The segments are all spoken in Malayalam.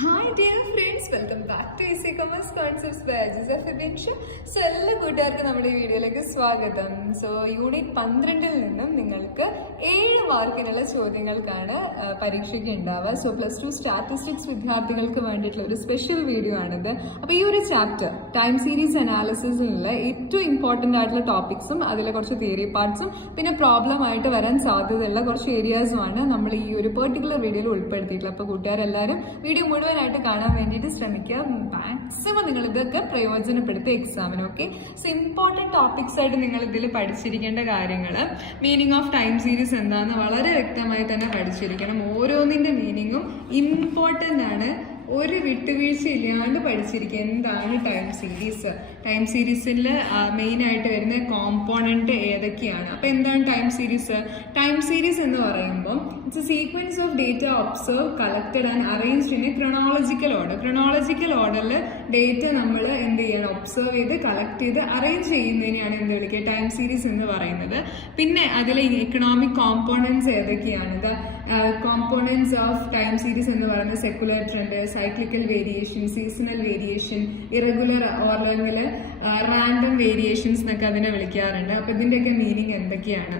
Hi dear friends, welcome back to easy commerce concepts by Ajisa Fibinsha. So എല്ലാ കൂട്ടുകാർക്കും നമ്മുടെ ഈ വീഡിയോയിലേക്ക് സ്വാഗതം. സോ യൂണിറ്റ് 12 നിന്നും നിങ്ങൾക്ക് 7 മാർക്കിനുള്ള ചോദ്യങ്ങൾക്കാണ് പരീക്ഷയ്ക്ക് ഉണ്ടാവുക. സോ +2 സ്റ്റാറ്റിസ്റ്റിക്സ് വിദ്യാർത്ഥികൾക്ക് വേണ്ടിയിട്ടുള്ള ഒരു സ്പെഷ്യൽ വീഡിയോ ആണിത്. അപ്പോൾ ഈ ഒരു ചാപ്റ്റർ ടൈം സീരീസ് അനാലിസിസിലുള്ള ഏറ്റവും ഇമ്പോർട്ടൻ്റ് ആയിട്ടുള്ള ടോപ്പിക്സും അതിലെ കുറച്ച് തിയറി പാർട്സും പിന്നെ പ്രോബ്ലം ആയിട്ട് വരാൻ സാധ്യതയുള്ള കുറച്ച് ഏരിയാസുമാണ് നമ്മൾ ഈ ഒരു പെർട്ടിക്കുലർ വീഡിയോയിൽ ഉൾപ്പെടുത്തിയിട്ടുള്ളത്. അപ്പോൾ കൂട്ടുകാരെല്ലാവരും വീഡിയോ മുഴുവനായിട്ട് കാണാൻ വേണ്ടിയിട്ട് ശ്രമിക്കുക. മാക്സിമം നിങ്ങൾ ഇതൊക്കെ പ്രയോജനപ്പെടുത്തി എക്സാമിന്. ഓക്കെ, സോ ഇമ്പോർട്ടൻറ്റ് ടോപ്പിക്സ് ആയിട്ട് നിങ്ങൾ ഇതിൽ പഠിച്ചിരിക്കേണ്ട കാര്യങ്ങൾ, മീനിങ് ഓഫ് ടൈം സീരീസ് എന്താണെന്ന് വളരെ വ്യക്തമായി തന്നെ പഠിച്ചിരിക്കണം. ഓരോന്നിൻ്റെ മീനിങ്ങും ഇമ്പോർട്ടൻ്റ് ആണ്. ഒരു വിട്ടുവീഴ്ച ഇല്ലാണ്ട് പഠിച്ചിരിക്കുക. എന്താണ് ടൈം സീരീസ്, ടൈം സീരീസിൽ മെയിനായിട്ട് വരുന്ന കോമ്പോണൻറ്റ് ഏതൊക്കെയാണ്. അപ്പോൾ എന്താണ് ടൈം സീരീസ്? ടൈം സീരീസ് എന്ന് പറയുമ്പോൾ it's A sequence of data observe, collected and arranged in A chronological order. Chronological ഓർഡറിൽ ഡേറ്റ നമ്മൾ എന്ത് ചെയ്യണം, ഒബ്സർവ് ചെയ്ത് കളക്ട് ചെയ്ത് അറേഞ്ച് ചെയ്യുന്നതിനെയാണ് എന്ത് വിളിക്കുക, ടൈം സീരീസ് എന്ന് പറയുന്നത്. പിന്നെ അതിലെ ഇക്കണോമിക് കോമ്പോണൻസ് ഏതൊക്കെയാണ്? കോമ്പോണൻസ് ഓഫ് ടൈം സീരീസ് എന്ന് പറയുന്നത് secular trend, cyclical variation, seasonal variation, irregular അല്ലെങ്കിൽ റാൻഡം വേരിയേഷൻസ് എന്നൊക്കെ അതിനെ വിളിക്കാറുണ്ട്. അപ്പോൾ ഇതിൻ്റെയൊക്കെ മീനിങ് എന്തൊക്കെയാണ്?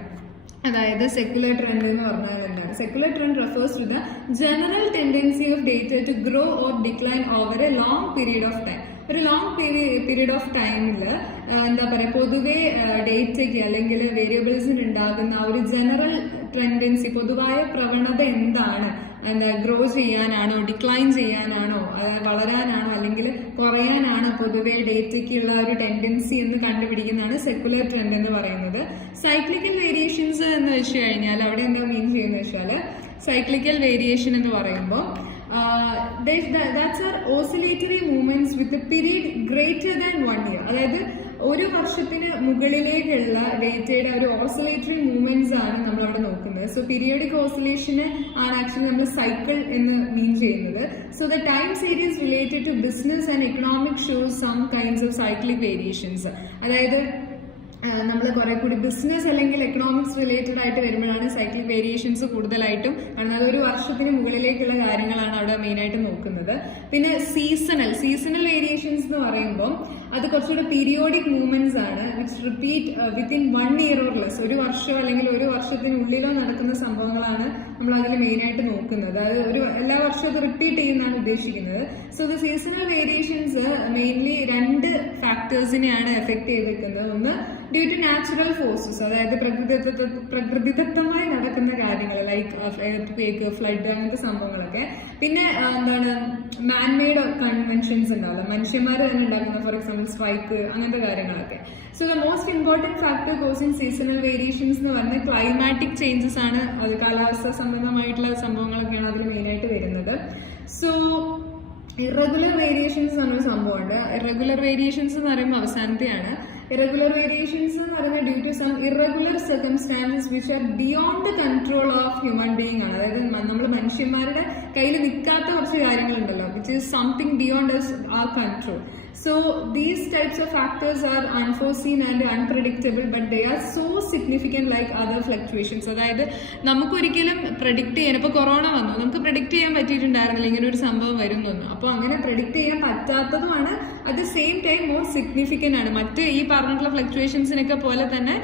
അതായത് സെക്കുലർ ട്രെൻഡ് എന്ന് പറഞ്ഞാൽ എന്താണ്? Secular trend refers to the general tendency of data to grow or decline over a long period of time. ഒരു ലോങ് പീരീഡ് ഓഫ് ടൈമിൽ എന്താ പറയുക, പൊതുവെ ഡേറ്റയ്ക്ക് അല്ലെങ്കിൽ വേരിയബിൾസിന് ഉണ്ടാകുന്ന ഒരു ജനറൽ ടെൻഡൻസി, പൊതുവായ പ്രവണത എന്താണ്? എന്താ, ഗ്രോ ചെയ്യാനാണോ, ഡിക്ലൈൻ ചെയ്യാനാണോ, വളരാനാണോ അല്ലെങ്കിൽ കുറയാനാണോ പൊതുവെ ഡേറ്റയ്ക്കുള്ള ഒരു ടെൻഡൻസി എന്ന് കണ്ടുപിടിക്കുന്നതാണ് സെക്കുലർ ട്രെൻഡ് എന്ന് പറയുന്നത്. സൈക്ലിക്കൽ വേരിയേഷൻസ് എന്ന് വെച്ച് കഴിഞ്ഞാൽ അവിടെ എന്താ മീൻ ചെയ്യുന്നത് വെച്ചാൽ, സൈക്ലിക്കൽ വേരിയേഷൻ എന്ന് പറയുമ്പോൾ that's our oscillatory movements with a period greater than 1 year. അതായത് ഒരു വർഷത്തിന് മുകളിലേക്കുള്ള ഡേറ്റയുടെ ഒരു ഓസിലേറ്ററി മൂവ്മെന്റ്സ് ആണ് നമ്മൾ അവിടെ നോക്കുന്നത്. സോ പീരിയോഡിക് ഓസിലേഷന് ആണ് ആക്ച്വലി നമ്മൾ സൈക്കിൾ എന്ന് മീൻ ചെയ്യുന്നത്. So the time series related to business and economic shows some kinds of cyclic variations. അതായത് നമ്മൾ കുറെ കൂടി ബിസിനസ് അല്ലെങ്കിൽ എക്കണോമിക്സ് റിലേറ്റഡ് ആയിട്ട് വരുമ്പോഴാണ് സൈക്ലിക് വേരിയേഷൻസ് കൂടുതലായിട്ടും കാരണം അതൊരു വർഷത്തിന് മുകളിലേക്കുള്ള കാര്യങ്ങളാണ് അവിടെ മെയിനായിട്ട് നോക്കുന്നത്. പിന്നെ സീസണൽ വേരിയേഷൻസ് എന്ന് പറയുമ്പോൾ അത് കുറച്ചുകൂടെ പീരിയോഡിക് മൂവ്മെന്റ്സ് ആണ് which repeat within 1 year or less. ഒരു വർഷം അല്ലെങ്കിൽ ഒരു വർഷത്തിനുള്ളിലോ നടക്കുന്ന സംഭവങ്ങളാണ് നമ്മൾ അതിൽ മെയിനായിട്ട് നോക്കുന്നത്. അത് എല്ലാ വർഷവും അത് റിപ്പീറ്റ് ചെയ്യുന്നതാണ് ഉദ്ദേശിക്കുന്നത്. So the seasonal variations mainly 2 ഫാക്ടേഴ്സിനെയാണ് എഫക്ട് ചെയ്തിരിക്കുന്നത്. ഒന്ന് ഡ്യൂ ടു നാച്ചുറൽ ഫോഴ്സസ്, അതായത് പ്രകൃതിദത്തമായി നടക്കുന്ന കാര്യങ്ങൾ ലൈക്ക് എർത്ത്, ഫ്ലഡ് അങ്ങനത്തെ സംഭവങ്ങളൊക്കെ. പിന്നെ എന്താണ്, മാൻമെയ്ഡ് കൺവെൻഷൻസ് ഉണ്ടാവില്ല, മനുഷ്യന്മാർ തന്നെ ഉണ്ടാക്കുന്ന, ഫോർ എക്സാമ്പിൾ സ്ട്രൈക്ക് അങ്ങനത്തെ കാര്യങ്ങളൊക്കെ. So the most important factor causing seasonal variations എന്ന് പറഞ്ഞാൽ ക്ലൈമാറ്റിക് ചേഞ്ചസ് ആണ്. അത് കാലാവസ്ഥ സംബന്ധമായിട്ടുള്ള സംഭവങ്ങളൊക്കെയാണ് അതിൽ മെയിനായിട്ട് വരുന്നത്. സോ ഇറഗുലർ വേരിയേഷൻസ് എന്ന് പറഞ്ഞൊരു സംഭവമുണ്ട്. ഇറഗുലർ വേരിയേഷൻസ് എന്ന് പറയുമ്പോൾ അവസാനത്തെയാണ്. irregular variations എന്ന് പറയുന്നത് due to some irregular circumstances which are beyond the control of human being ആണ്. അതായത് നമ്മൾ മനുഷ്യന്മാരുടെ കയ്യിൽ നിൽക്കാത്ത കുറച്ച് കാര്യങ്ങളുണ്ടല്ലോ, which is something beyond our control. So these types of factors are unforeseen and unpredictable, but they are so significant like other fluctuations. അതായത് നമുക്കൊരിക്കലും പ്രഡിക്റ്റ് ചെയ്യാൻ, ഇപ്പോൾ കൊറോണ വന്നു, നമുക്ക് പ്രഡിക്റ്റ് ചെയ്യാൻ പറ്റിയിട്ടുണ്ടായിരുന്നില്ല ഇങ്ങനെ ഒരു സംഭവം വരുന്നൊന്നും. അപ്പോൾ അങ്ങനെ പ്രഡിക്റ്റ് ചെയ്യാൻ പറ്റാത്തതുമാണ് at the same time more significant ആണ്. മറ്റ് ഈ പറഞ്ഞിട്ടുള്ള ഫ്ലക്ച്വേഷൻസിനൊക്കെ പോലെ തന്നെ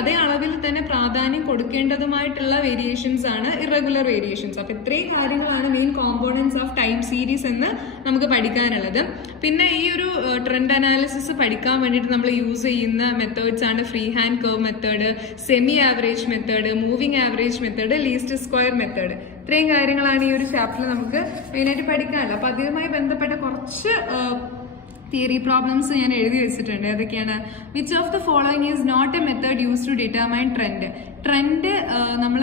അതേ അളവിൽ തന്നെ പ്രാധാന്യം കൊടുക്കേണ്ടതുമായിട്ടുള്ള വേരിയേഷൻസ് ആണ് ഇറഗുലർ വേരിയേഷൻസ്. അപ്പോൾ ഇത്രയും കാര്യങ്ങളാണ് main components of time series എന്ന് നമുക്ക് പഠിക്കാനുള്ളത്. പിന്നെ ഈ ഒരു ട്രെൻഡ് അനാലിസിസ് പഠിക്കാൻ വേണ്ടിയിട്ട് നമ്മൾ യൂസ് ചെയ്യുന്ന മെത്തേഡ്സ് ആണ് free hand curve method, semi average method, moving average method, least square method. ഇത്രയും കാര്യങ്ങളാണ് ഈ ഒരു ചാപ്റ്ററിൽ നമുക്ക് മെയിനായിട്ട് പഠിക്കാനുള്ളത്. അപ്പോൾ അതുമായി ബന്ധപ്പെട്ട കുറച്ച് തിയറി പ്രോബ്ലംസ് ഞാൻ എഴുതി വെച്ചിട്ടുണ്ട്. ഏതൊക്കെയാണ്? Which of the following is not a method use to determine trend. Trend നമ്മൾ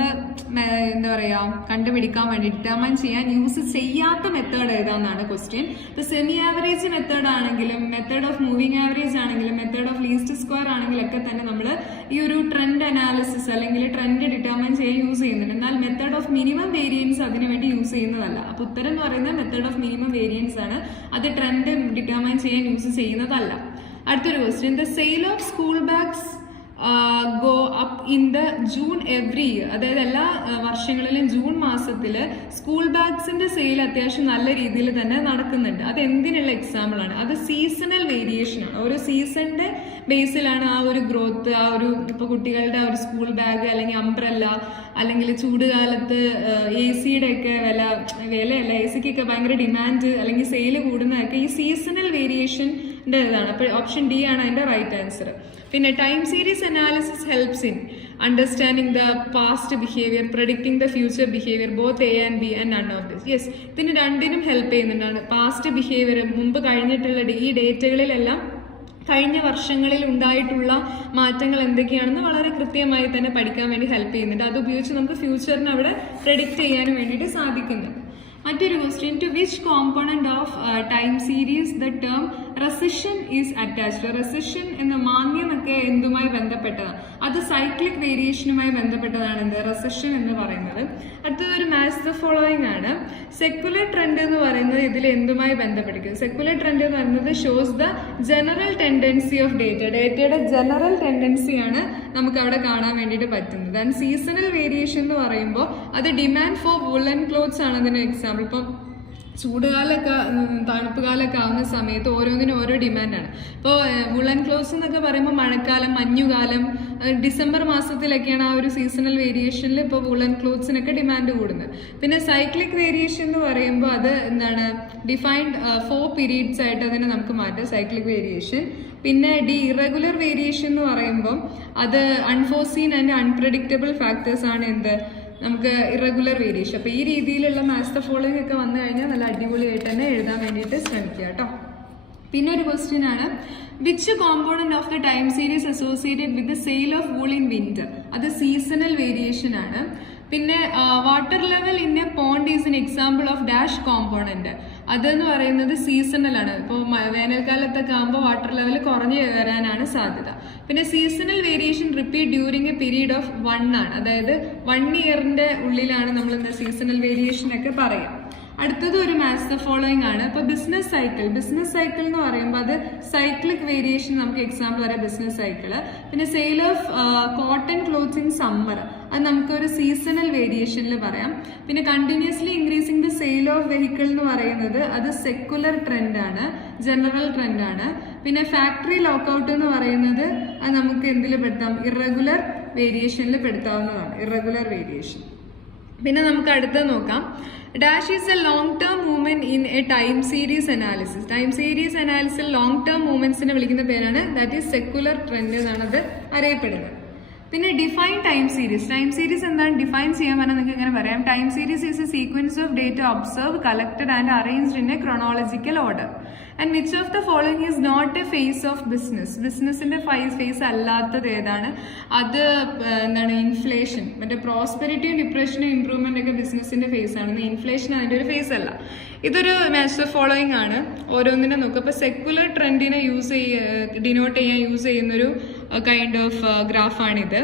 എന്താ പറയുക, കണ്ടുപിടിക്കാൻ വേണ്ടി ഡിറ്റർമൈൻ ചെയ്യാൻ യൂസ് ചെയ്യാത്ത മെത്തേഡ് ഏതാണെന്നാണ് ക്വസ്റ്റ്യൻ. ഇപ്പോൾ സെമി ആവറേജ് മെത്തേഡ് ആണെങ്കിലും മെത്തേഡ് ഓഫ് മൂവിങ് ആവറേജ് ആണെങ്കിലും മെത്തേഡ് ഓഫ് ലീസ്റ്റ് സ്ക്വയർ ആണെങ്കിലും ഒക്കെ തന്നെ നമ്മൾ ഈ ഒരു ട്രെൻഡ് അനാലിസിസ് അല്ലെങ്കിൽ ട്രെൻഡ് ഡിറ്റർമൈൻ ചെയ്യാൻ യൂസ് ചെയ്യുന്നുണ്ട്. എന്നാൽ മെത്തേഡ് ഓഫ് മിനിമം വേരിയൻസ് അതിനു വേണ്ടി യൂസ് ചെയ്യുന്നതല്ല. അപ്പോൾ ഉത്തരം എന്ന് പറയുന്നത് മെത്തേഡ് ഓഫ് മിനിമം വേരിയൻസ് ആണ്, അത് ട്രെൻഡ് ഡിറ്റർമൈൻ ചെയ്യാൻ യൂസ് ചെയ്യുന്നതല്ല. അടുത്തൊരു question, the sale of school bags go up in the June every year. അതായത് എല്ലാ വർഷങ്ങളിലും ജൂൺ മാസത്തിൽ സ്കൂൾ ബാഗ്സിന്റെ സെയിൽ അത്യാവശ്യം നല്ല രീതിയിൽ തന്നെ നടക്കുന്നുണ്ട്. അത് എന്തിനുള്ള എക്സാമ്പിൾ ആണ്? അത് സീസണൽ വേരിയേഷൻ ആണ്. ഓരോ സീസണിന്റെ ബേസിലാണ് ആ ഒരു ഗ്രോത്ത്, ആ ഒരു ഇപ്പൊ കുട്ടികളുടെ ആ ഒരു സ്കൂൾ ബാഗ് അല്ലെങ്കിൽ അംബ്രല്ല, അല്ലെങ്കിൽ ചൂടുകാലത്ത് AC-യുടെ ഒക്കെ വിലയല്ല, AC-ക്കൊക്കെ ഭയങ്കര ഡിമാൻഡ് അല്ലെങ്കിൽ സെയിൽ കൂടുന്നതൊക്കെ ഈ സീസണൽ വേരിയേഷൻ്റെ ഇതാണ്. അപ്പോൾ ഓപ്ഷൻ ഡി ആണ് അതിന്റെ റൈറ്റ് ആൻസർ. പിന്നെ time series analysis helps in understanding the past behaviour, predicting the future behaviour, both A and B and none of this. Yes, ഇതിന് രണ്ടിനും ഹെൽപ്പ് ചെയ്യുന്നുണ്ടാണ്. പാസ്റ്റ് ബിഹേവിയർ, മുമ്പ് കഴിഞ്ഞിട്ടുള്ള ഈ ഡേറ്റകളിലെല്ലാം കഴിഞ്ഞ വർഷങ്ങളിൽ ഉണ്ടായിട്ടുള്ള മാറ്റങ്ങൾ എന്തൊക്കെയാണെന്ന് വളരെ കൃത്യമായി തന്നെ പഠിക്കാൻ വേണ്ടി ഹെൽപ്പ് ചെയ്യുന്നുണ്ട്. അത് ഉപയോഗിച്ച് നമുക്ക് ഫ്യൂച്ചറിന് അവിടെ പ്രെഡിക്റ്റ് ചെയ്യാനും വേണ്ടിയിട്ട് സാധിക്കുന്നുണ്ട്. മറ്റൊരു question, to which component of time series the term recession is attached. Recession എന്ന മാന്യമൊക്കെ എന്തുമായി ബന്ധപ്പെട്ടതാണ്? അത് സൈക്ലിക് വേരിയേഷനുമായി ബന്ധപ്പെട്ടതാണ് എന്ത് റെസിഷൻ എന്ന് പറയുന്നത്. അടുത്തത് ഒരു മാച്ച് ദ ഫോളോയിങ് ആണ്. സെക്കുലർ ട്രെൻഡ് എന്ന് പറയുന്നത് ഇതിൽ എന്തുമായി ബന്ധപ്പെട്ടിരിക്കും? സെക്കുലർ ട്രെൻഡ് എന്ന് പറയുന്നത് shows the general tendency of ഡേറ്റയുടെ ജനറൽ ടെൻഡൻസിയാണ് നമുക്ക് അവിടെ കാണാൻ വേണ്ടിയിട്ട് പറ്റുന്നത്. ആൻഡ് സീസണൽ വേരിയേഷൻ എന്ന് പറയുമ്പോൾ അത് ഡിമാൻഡ് ഫോർ വുളൻ ക്ലോത്ത്സ് ആണ് അതിന് എക്സാമ്പിൾ. ഇപ്പം ചൂടുകാലമൊക്കെ തണുപ്പ് കാലമൊക്കെ ആവുന്ന സമയത്ത് ഓരോന്നിനും ഓരോ ഡിമാൻഡാണ്. ഇപ്പോൾ വുളൻ ക്ലോത്ത്സ് എന്നൊക്കെ പറയുമ്പോൾ മഴക്കാലം, മഞ്ഞുകാലം, ഡിസംബർ മാസത്തിലൊക്കെയാണ് ആ ഒരു സീസണൽ വേരിയേഷനിൽ ഇപ്പോൾ വുളൻ ക്ലോത്ത്സിനൊക്കെ ഡിമാൻഡ് കൂടുന്നത്. പിന്നെ സൈക്ലിക് വേരിയേഷൻ എന്ന് പറയുമ്പോൾ അത് എന്താണ്, ഡിഫൈൻഡ് 4 പീരീഡ്സ് ആയിട്ട് അതിനെ നമുക്ക് മാറ്റാം, സൈക്ലിക് വേരിയേഷൻ. പിന്നെ ഇറഗുലർ വേരിയേഷൻ എന്ന് പറയുമ്പോൾ അത് അൺഫോർസീൻ ആൻഡ് അൺപ്രഡിക്റ്റബിൾ ഫാക്ടേഴ്സ് ആണ് എന്ത് നമുക്ക് ഇറഗുലർ വേരിയേഷൻ. അപ്പോൾ ഈ രീതിയിലുള്ള മാച്ച് ദ ഫോളോയിങ് ഒക്കെ വന്നു കഴിഞ്ഞാൽ നല്ല അടിപൊളിയായിട്ട് തന്നെ എഴുതാൻ വേണ്ടിയിട്ട് ശ്രമിക്കുക കേട്ടോ. പിന്നെ ഒരു ക്വസ്റ്റ്യൻ ആണ്, which component of the time series associated with the sale of wool in winter? അത് സീസണൽ വേരിയേഷൻ ആണ്. പിന്നെ water level in a pond is an example of dash component. അതെന്ന് പറയുന്നത് സീസണൽ ആണ്. ഇപ്പോൾ വേനൽക്കാലത്തൊക്കെ ആകുമ്പോൾ വാട്ടർ ലെവൽ കുറഞ്ഞു വരാനാണ് സാധ്യത. പിന്നെ seasonal variation repeat during A period of 1 ആണ്. അതായത് 1 ഇയറിന്റെ ഉള്ളിലാണ് നമ്മൾ എന്താ സീസണൽ വേരിയേഷൻ ഒക്കെ പറയാം. അടുത്തത് ഒരു മാച്ച് ദ ഫോളോയിങ് ആണ്. ഇപ്പോൾ ബിസിനസ് സൈക്കിൾ എന്ന് പറയുമ്പോൾ അത് സൈക്ലിക് വേരിയേഷൻ നമുക്ക് എക്സാമ്പിൾ പറയാം, ബിസിനസ് സൈക്കിള്. പിന്നെ sale of cotton clothes in summer, അത് നമുക്കൊരു സീസണൽ വേരിയേഷനിൽ പറയാം. പിന്നെ continuously increasing the sale of vehicle എന്ന് പറയുന്നത് അത് സെക്കുലർ ട്രെൻഡാണ്, ജനറൽ ട്രെൻഡാണ്. പിന്നെ ഫാക്ടറി ലോക്കൗട്ട് എന്ന് പറയുന്നത് അത് നമുക്ക് എന്തിൽ പെടുത്താം? ഇറഗുലർ വേരിയേഷനിൽ പെടുത്താവുന്നതാണ്, ഇറഗുലർ വേരിയേഷൻ. പിന്നെ നമുക്ക് അടുത്ത് നോക്കാം, dash is a long term movement in a time series analysis. Time series അനാലിസിൽ ലോങ് ടേം മൂവ്മെന്റ്സിനെ വിളിക്കുന്ന പേരാണ് ദാറ്റ് ഈസ് സെക്കുലർ ട്രെൻഡ് എന്നാണ് അത് അറിയപ്പെടുന്നത്. പിന്നെ ഡിഫൈൻ ടൈം സീരീസ് എന്താണ് ഡിഫൈൻ ചെയ്യാൻ പറഞ്ഞാൽ നിങ്ങൾക്ക് ഇങ്ങനെ പറയാം, time series is a sequence of data observe, collected and arranged in a chronological order. And which of the following is not a phase of ബിസിനസിന്റെ ഫേസ് അല്ലാത്തത് ഏതാണ്? അത് എന്താണ്, ഇൻഫ്ലേഷൻ. മറ്റേ പ്രോസ്പെരിറ്റിയും ഡിപ്രഷനും ഇംപ്രൂവ്മെന്റ് ഒക്കെ ബിസിനസിന്റെ ഫേസ് ആണ്, ഇൻഫ്ലേഷൻ അതിന്റെ ഒരു ഫേസ് അല്ല. ഇതൊരു മാച്ച് ദ ഫോളോയിങ് ആണ്. ഓരോന്നിനെ നോക്കുക. അപ്പോൾ സെക്കുലർ ട്രെൻഡിനെ ഡിനോട്ട് ചെയ്യാൻ യൂസ് ചെയ്യുന്നൊരു കൈൻഡ് ഓഫ് ഗ്രാഫാണിത്.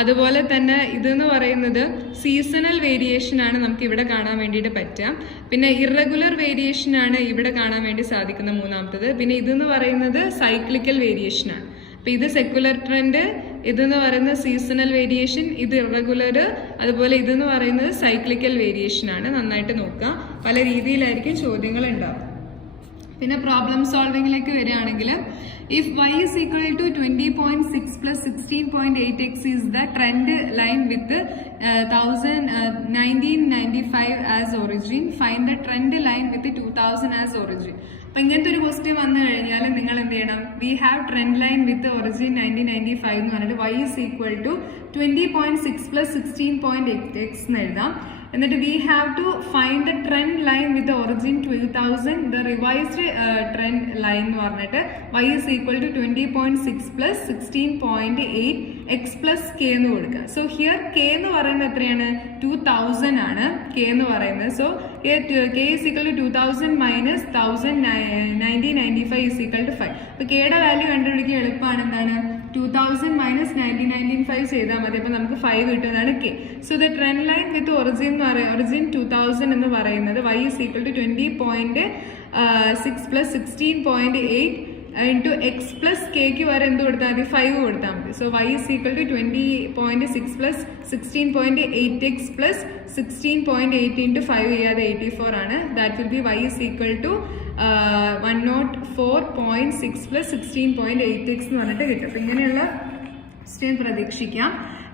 അതുപോലെ തന്നെ ഇതെന്ന് പറയുന്നത് സീസണൽ വേരിയേഷൻ ആണ് നമുക്ക് ഇവിടെ കാണാൻ വേണ്ടിയിട്ട് പറ്റുക. പിന്നെ ഇറഗുലർ വേരിയേഷൻ ആണ് ഇവിടെ കാണാൻ വേണ്ടി സാധിക്കുന്ന മൂന്നാമത്തത്. പിന്നെ ഇതെന്ന് പറയുന്നത് സൈക്ലിക്കൽ വേരിയേഷൻ ആണ്. അപ്പൊ ഇത് സെക്കുലർ ട്രെൻഡ്, ഇതെന്ന് പറയുന്നത് സീസണൽ വേരിയേഷൻ, ഇത് ഇറഗുലർ, അതുപോലെ ഇതെന്ന് പറയുന്നത് സൈക്ലിക്കൽ വേരിയേഷൻ ആണ്. നന്നായിട്ട് നോക്കുക, പല രീതിയിലായിരിക്കും ചോദ്യങ്ങൾ ഉണ്ടാവും. പിന്നെ പ്രോബ്ലം സോൾവിങ്ങിലേക്ക് വരികയാണെങ്കിൽ, if y is equal to 20.6 plus 16.8x is the trend line with 1995 as origin, find the trend line with 2000 as origin. അപ്പൊ ഇങ്ങനത്തെ ഒരു ക്വസ്റ്റ്യൻ വന്നു കഴിഞ്ഞാൽ നിങ്ങൾ എന്ത് ചെയ്യണം? We have trend line with origin 1995 എന്ന് പറഞ്ഞിട്ട് y is equal to 20.6 plus 16.8x എന്ന് എഴുതാം. എന്നിട്ട് we have to find the trend line with origin 2000, the revised trend line എന്ന് പറഞ്ഞിട്ട് y is equal to 20.6 plus 16.8 x plus k എന്ന് കൊടുക്കുക. സോ ഹിയർ k എന്ന് പറയുന്നത് എത്രയാണ്? 2000 ആണ് k എന്ന് പറയുന്നത്. So k is equal to 2000 minus 1995 is equal to 5. അപ്പൊ k യുടെ വാല്യൂ കണ്ടുപിടിക്കുക എളുപ്പമാണ്. എന്താണ്? 2000 minus 1995 ചെയ്താൽ മതി. അപ്പൊ നമുക്ക് 5 കിട്ടുന്നതാണ് k. So the trend line with origin 2000 എന്ന് പറയുന്നത് y is equal to 20.6 plus 16.8 into x plus കെക്ക് വരെ എന്ത് കൊടുത്താൽ മതി 5 കൊടുത്താൽ മതി. So y is equal to 20.6 plus 16.8x plus 16.8 into 5 ചെയ്യാതെ 84 ആണ്. That will be y is equal to 104.6 plus 16.8x എന്ന് പറഞ്ഞിട്ട് കിട്ടും. അപ്പം ഇങ്ങനെയുള്ള ക്വസ്റ്റ്യൻ പ്രതീക്ഷിക്കാം.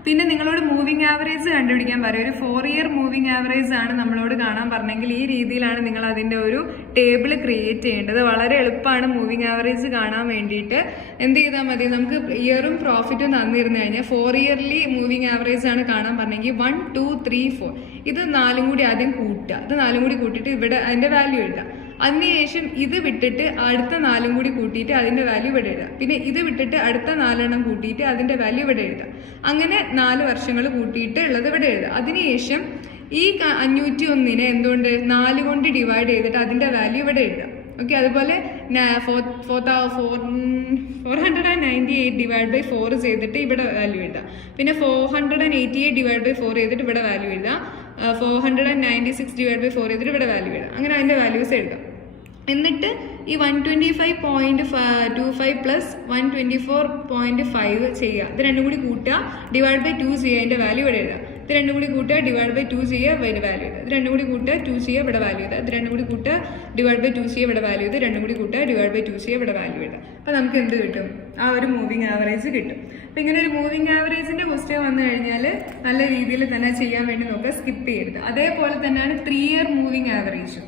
പിന്നെ നിങ്ങളോട് മൂവിങ് ആവറേജ് കണ്ടുപിടിക്കാൻ പറയും. ഒരു 4 ഇയർ മൂവിങ് ആവറേജ് ആണ് നമ്മളോട് കാണാൻ പറഞ്ഞെങ്കിൽ ഈ രീതിയിലാണ് നിങ്ങൾ അതിൻ്റെ ഒരു ടേബിൾ ക്രിയേറ്റ് ചെയ്യേണ്ടത്. വളരെ എളുപ്പമാണ് മൂവിങ് ആവറേജ് കാണാൻ വേണ്ടിയിട്ട്. എന്ത് ചെയ്താൽ മതി, നമുക്ക് ഇയറും പ്രോഫിറ്റും തന്നിരുന്നു കഴിഞ്ഞാൽ 4 ഇയർലി മൂവിങ് ആവറേജ് ആണ് കാണാൻ പറഞ്ഞെങ്കിൽ 1, 2, 3, 4 ഇത് 4 കൂടി ആദ്യം കൂട്ടുക. ഇത് 4 കൂടി കൂട്ടിയിട്ട് ഇവിടെ അതിൻ്റെ വാല്യൂ എഴുതാം. അതിനുശേഷം ഇത് വിട്ടിട്ട് അടുത്ത 4 കൂടി കൂട്ടിയിട്ട് അതിൻ്റെ വാല്യൂ ഇവിടെ എഴുതാം. പിന്നെ ഇത് വിട്ടിട്ട് അടുത്ത 4 കൂട്ടിയിട്ട് അതിൻ്റെ വാല്യൂ ഇവിടെ എഴുതാം. അങ്ങനെ 4 വർഷങ്ങൾ കൂട്ടിയിട്ട് ഉള്ളത് ഇവിടെ എഴുതാം. അതിനുശേഷം ഈ 501 എന്തുകൊണ്ട് 4 കൊണ്ട് ഡിവൈഡ് ചെയ്തിട്ട് അതിൻ്റെ വാല്യൂ ഇവിടെ എഴുതാം. ഓക്കെ, അതുപോലെ 498 ഡിവൈഡ് ബൈ 4 ചെയ്തിട്ട് ഇവിടെ വാല്യൂ എഴുതാം. പിന്നെ 488 ഡിവൈഡ് ബൈ 4 ചെയ്തിട്ട് ഇവിടെ വാല്യൂ എഴുതാം. 496 ഡിവൈഡ് ബൈ 4 ചെയ്തിട്ട് ഇവിടെ വാല്യൂ എഴുതാം. അങ്ങനെ അതിൻ്റെ വാല്യൂസ് എഴുതാം. എന്നിട്ട് ഈ 125.25 പ്ലസ് 124.5 ചെയ്യുക. ഇത് രണ്ടും കൂടി കൂട്ടുക, ഡിവൈഡ് ബൈ 2 ചെയ്യുക, അതിൻ്റെ വാല്യൂ ഇവിടെ എഴുതാം. ഇത് രണ്ടും കൂടി കൂട്ടുക, ഡിവൈഡ് ബൈ 2 ചെയ്യുക, ഇവിടെ വാല്യൂ എഴുതുക. ഇത് രണ്ടും കൂടി കൂട്ടുക, 2 ചെയ്യുക, ഇവിടെ വാല്യൂ എഴുതുക. ഇത് രണ്ടും കൂടി കൂട്ടുക, ഡിവൈഡ് ബൈ 2 ചെയ്യുക, ഇവിടെ വാല്യൂ എഴുതുക. രണ്ടും കൂടി കൂട്ടുക, ഡിവൈഡ് ബൈ 2 ചെയ്യുക, ഇവിടെ വാല്യൂ എഴുതുക. അപ്പോൾ നമുക്ക് എന്ത് കിട്ടും? ആ ഒരു മൂവിങ് ആവറേജ് കിട്ടും. അപ്പോൾ ഇങ്ങനെ ഒരു മൂവിങ് ആവറേജിൻ്റെ ക്വസ്റ്റ്യൻ വന്നു കഴിഞ്ഞാൽ നല്ല രീതിയിൽ തന്നെ ചെയ്യാൻ വേണ്ടി നോക്കുക, സ്കിപ്പ് ചെയ്യരുത്. അതേപോലെ തന്നെയാണ് 3 ഇയർ മൂവിങ് ആവറേജും.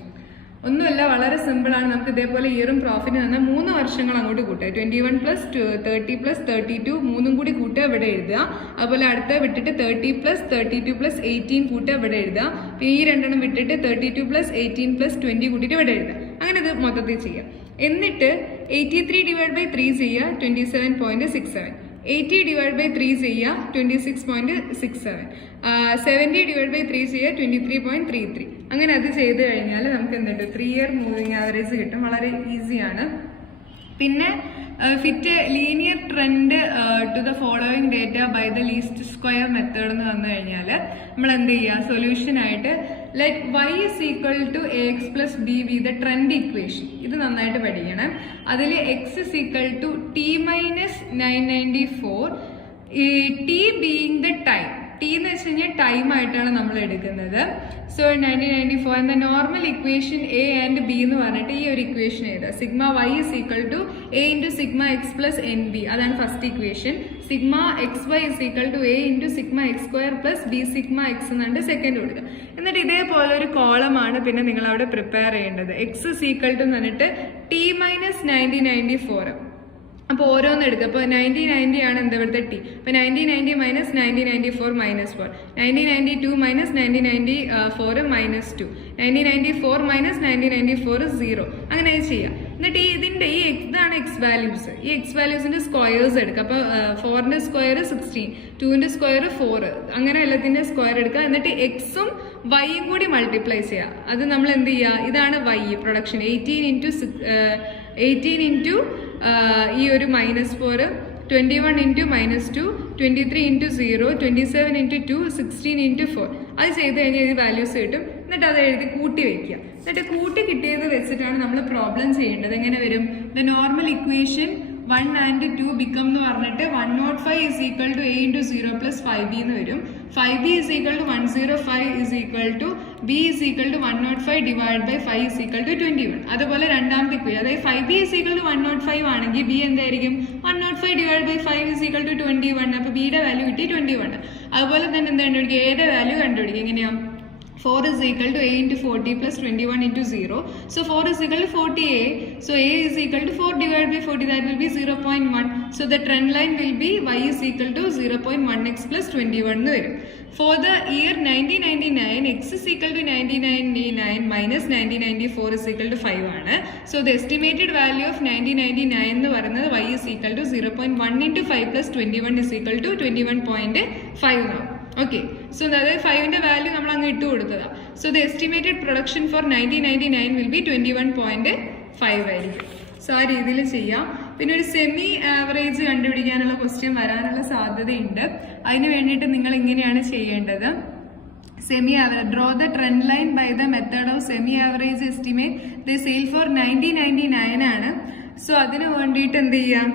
ഒന്നുമല്ല, വളരെ സിമ്പിളാണ്. നമുക്ക് ഇതേപോലെ ഇയറും പ്രോഫിറ്റ് തന്നാൽ 3 വർഷങ്ങൾ അങ്ങോട്ട് കൂട്ടുക. 21 പ്ലസ് 30 പ്ലസ് 32 മൂന്നും കൂടി കൂട്ടുക, ഇവിടെ എഴുതുക. അതുപോലെ അടുത്ത വിട്ടിട്ട് 30 പ്ലസ് 32 പ്ലസ് 18 കൂട്ടുക, ഇവിടെ എഴുതുക. പിന്നെ ഈ രണ്ടെണ്ണം വിട്ടിട്ട് 32 പ്ലസ് 18 പ്ലസ് 20 കൂട്ടിയിട്ട് ഇവിടെ എഴുതുക. അങ്ങനെ ഇത് മൊത്തത്തിൽ ചെയ്യാം. എന്നിട്ട് 83 ഡിവൈഡ് ബൈ 3 ചെയ്യുക, 27.67. 80 ഡിവൈഡ് ബൈ 3 ചെയ്യുക, 26.67. 70 ഡിവൈഡ് ബൈ 3 ചെയ്യുക, 23.33. അങ്ങനെ അത് ചെയ്ത് കഴിഞ്ഞാൽ നമുക്ക് എന്തുണ്ട്, 3 ഇയർ മൂവിങ് ആവറേജ് കിട്ടും. വളരെ ഈസിയാണ്. പിന്നെ fit linear trend to the following data by the least square method എന്ന് വന്നു കഴിഞ്ഞാൽ നമ്മൾ എന്ത് ചെയ്യുക, സൊല്യൂഷനായിട്ട് let y is equal to ax plus b the trend equation. ഇത് നന്നായിട്ട് പഠിക്കണം. അതിൽ x is equal to t minus 994, t being the time. T എന്ന് വെച്ച് കഴിഞ്ഞാൽ ടൈം ആയിട്ടാണ് നമ്മൾ എടുക്കുന്നത്. സോ 1994 എന്ന normal equation a and b എന്ന് പറഞ്ഞിട്ട് ഈ ഒരു ഇക്വേഷൻ എഴുതുക. Sigma y is equal to a into sigma x plus n b, അതാണ് first equation. Sigma x y is equal to a into sigma x square plus b sigma x എന്നാണ് സെക്കൻഡ് കൊടുക്കുക. എന്നിട്ട് ഇതേപോലെ ഒരു കോളമാണ് പിന്നെ നിങ്ങൾ അവിടെ പ്രിപ്പയർ ചെയ്യേണ്ടത്. എക്സ് ഇസ് ഈക്വൽ ടു എന്ന് പറഞ്ഞിട്ട് ടി മൈനസ് 1994. അപ്പോൾ ഓരോന്ന് എടുക്കുക. അപ്പോൾ 90 ആണ് എന്താ ഇവിടുത്തെ ടി. അപ്പോൾ 90 minus 9094 minus 4, 9092 minus 9094 minus 2, 9094 minus 9094 0. അങ്ങനെ ചെയ്യാം. എന്നിട്ട് ഇതിൻ്റെ ഇതാണ് എക്സ് വാല്യൂസ്. ഈ എക്സ് വാല്യൂസിൻ്റെ സ്ക്വയേഴ്സ് എടുക്കുക. അപ്പോൾ 4ന്റെ സ്ക്വയർ 16, 2ന്റെ സ്ക്വയർ 4, അങ്ങനെ എല്ലാത്തിൻ്റെ സ്ക്വയർ എടുക്കുക. എന്നിട്ട് എക്സും വൈയും കൂടി മൾട്ടിപ്ലൈ ചെയ്യുക. അത് നമ്മൾ എന്ത് ചെയ്യുക, ഇതാണ് വൈ പ്രൊഡക്ഷൻ. 18 ഇൻറ്റു ഈ ഒരു -4, 21 ഇൻറ്റു -2, 23 ഇൻറ്റു 0, 27 ഇൻറ്റു 2, 16 ഇൻറ്റു 4. അത് ചെയ്ത് കഴിഞ്ഞാൽ ഇത് വാല്യൂസ് കിട്ടും. എന്നിട്ട് അത് എഴുതി കൂട്ടി വയ്ക്കുക. എന്നിട്ട് കൂട്ടി കിട്ടിയത് വെച്ചിട്ടാണ് നമ്മൾ പ്രോബ്ലം ചെയ്യേണ്ടത്. എങ്ങനെ വരും, the normal equation 1 and 2 become എന്ന് പറഞ്ഞിട്ട് 105 is equal to a into 0 plus 5b എന്ന് വരും. 5b is equal to 105 is equal to b is equal to 105 divided by 5 is equal to 21. അതുപോലെ രണ്ടാമത്തെ ഇക്വേഷൻ, അതായത് 5b is equal to 105 ആണെങ്കിൽ b എന്തായിരിക്കും, 105 divided by 5 is equal to 21. അപ്പോൾ ബിയുടെ വാല്യൂ കിട്ടി 21. അതുപോലെ തന്നെ എന്താ കണ്ടുപിടിക്കുക, എയുടെ വാല്യൂ കണ്ടുപിടിക്കുക. എങ്ങനെയാണ്, 4 is equal to a into 40 plus 21 into 0. So 4 is equal to 40a. So a is equal to 4 divided by 40, that will be 0.1. So the trend line will be y is equal to 0.1x plus 21 എന്ന് വരും. For the year 1999, x is equal to 1999 minus 1994 is equal to 5 ആണ്. So the estimated value of 1999 എന്ന് പറയുന്നത് y is equal to 0.1 into 5 plus 21 is equal to 21.5 എന്നാവും. ഓക്കെ, സോ അതായത് 5ന്റെ വാല്യൂ നമ്മൾ അങ്ങ് ഇട്ട് കൊടുത്തതാണ്. So the estimated production four 1999 will be 21.5 ആയിരിക്കും. സോ ആ രീതിയിൽ ചെയ്യാം. പിന്നെ ഒരു സെമി ആവറേജ് കണ്ടുപിടിക്കാനുള്ള ക്വസ്റ്റ്യൻ വരാനുള്ള സാധ്യതയുണ്ട്. അതിന് വേണ്ടിയിട്ട് നിങ്ങൾ ഇങ്ങനെയാണ് ചെയ്യേണ്ടത്. Semi average, draw the trend line by the method of semi average estimate. The sale for 1999 ആണ്. സോ അതിന് വേണ്ടിയിട്ട് എന്ത് ചെയ്യാം,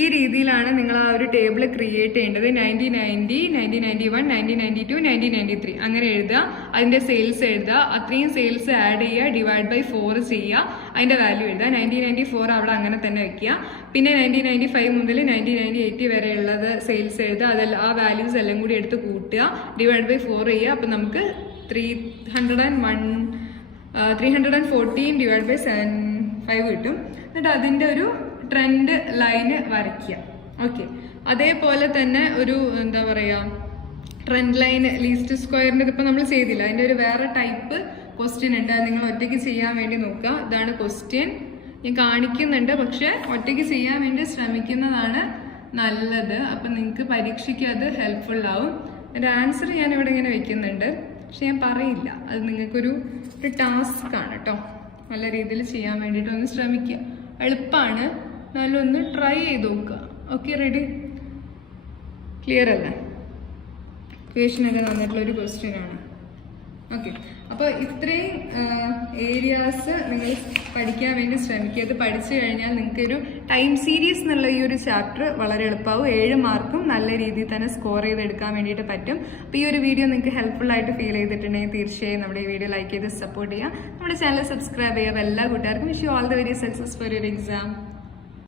ഈ രീതിയിലാണ് നിങ്ങൾ ആ ഒരു ടേബിൾ ക്രിയേറ്റ് ചെയ്യേണ്ടത്. 1990, 1991, 1992, 1993 അങ്ങനെ എഴുതുക. അതിന്റെ സെയിൽസ് എഴുതുക. അത്രയും സെയിൽസ് ആഡ് ചെയ്യുക, ഡിവൈഡ് ബൈ 4 ചെയ്യുക, അതിന്റെ വാല്യൂ എഴുതുക. 1994 അവിടെ അങ്ങനെ തന്നെ വെക്കുക. പിന്നെ 1995 മുതൽ 1980 വരെ ഉള്ളത് സെയിൽസ് എഴുതുക. അതെല്ലാം ആ വാല്യൂസ് എല്ലാം കൂടി എടുത്ത് കൂട്ടുക, ഡിവൈഡ് ബൈ 4 ചെയ്യുക. അപ്പം നമുക്ക് 314 ഡിവൈഡ് ബൈ 75 കിട്ടും. എന്നിട്ട് അതിന്റെ ഒരു ട്രെൻഡ് ലൈന് വരയ്ക്കുക. ഓക്കെ, അതേപോലെ തന്നെ ഒരു എന്താ പറയാ ട്രെൻഡ് ലൈൻ ലീസ്റ്റ് സ്ക്വയറിന്റെ ഇതിപ്പോൾ നമ്മൾ ചെയ്തില്ല. അതിന്റെ ഒരു വേറെ ടൈപ്പ് ക്വസ്റ്റ്യൻ ഉണ്ട്, അത് നിങ്ങൾ ഒറ്റയ്ക്ക് ചെയ്യാൻ വേണ്ടി നോക്കുക. ഇതാണ് ക്വസ്റ്റ്യൻ, ഞാൻ കാണിക്കുന്നുണ്ട്, പക്ഷെ ഒറ്റയ്ക്ക് ചെയ്യാൻ വേണ്ടി ശ്രമിക്കുന്നതാണ് നല്ലത്. അപ്പം നിങ്ങൾക്ക് പരീക്ഷയ്ക്ക് അത് ഹെൽപ്ഫുൾ ആവും. അതിന്റെ ആൻസർ ഞാൻ ഇവിടെ ഇങ്ങനെ വെക്കുന്നുണ്ട്, പക്ഷെ ഞാൻ പറയില്ല. അത് നിങ്ങൾക്കൊരു ടാസ്ക് ആണ് കേട്ടോ. നല്ല രീതിയിൽ ചെയ്യാൻ വേണ്ടിയിട്ട് ഒന്ന് ശ്രമിക്കുക. എളുപ്പമാണ്, നല്ലൊന്ന് ട്രൈ ചെയ്ത് നോക്കുക. Okay, ready? ക്ലിയർ അല്ലേ? ക്വസ്റ്റ്യനൊക്കെ തന്നിട്ടുള്ളൊരു ക്വസ്റ്റ്യൻ ആണ്. ഓക്കെ, അപ്പോൾ ഇത്രയും ഏരിയാസ് നിങ്ങൾ പഠിക്കാൻ വേണ്ടി ശ്രമിക്കുക. ഇത് പഠിച്ചു കഴിഞ്ഞാൽ നിങ്ങൾക്കൊരു ടൈം സീരീസ് എന്നുള്ള ഈ ഒരു ചാപ്റ്റർ വളരെ എളുപ്പമാവും. 7 മാർക്കും നല്ല രീതിയിൽ തന്നെ സ്കോർ ചെയ്തെടുക്കാൻ വേണ്ടിയിട്ട് പറ്റും. അപ്പോൾ ഈ ഒരു വീഡിയോ നിങ്ങൾക്ക് ഹെൽപ്ഫുൾ ആയിട്ട് ഫീൽ ചെയ്തിട്ടുണ്ടെങ്കിൽ തീർച്ചയായും നമ്മുടെ ഈ വീഡിയോ ലൈക്ക് ചെയ്ത് സപ്പോർട്ട് ചെയ്യുക. നമ്മുടെ ചാനൽ സബ്സ്ക്രൈബ് ചെയ്യുക. എല്ലാ കൂട്ടുകാർക്കും wish you all the very success for your exam.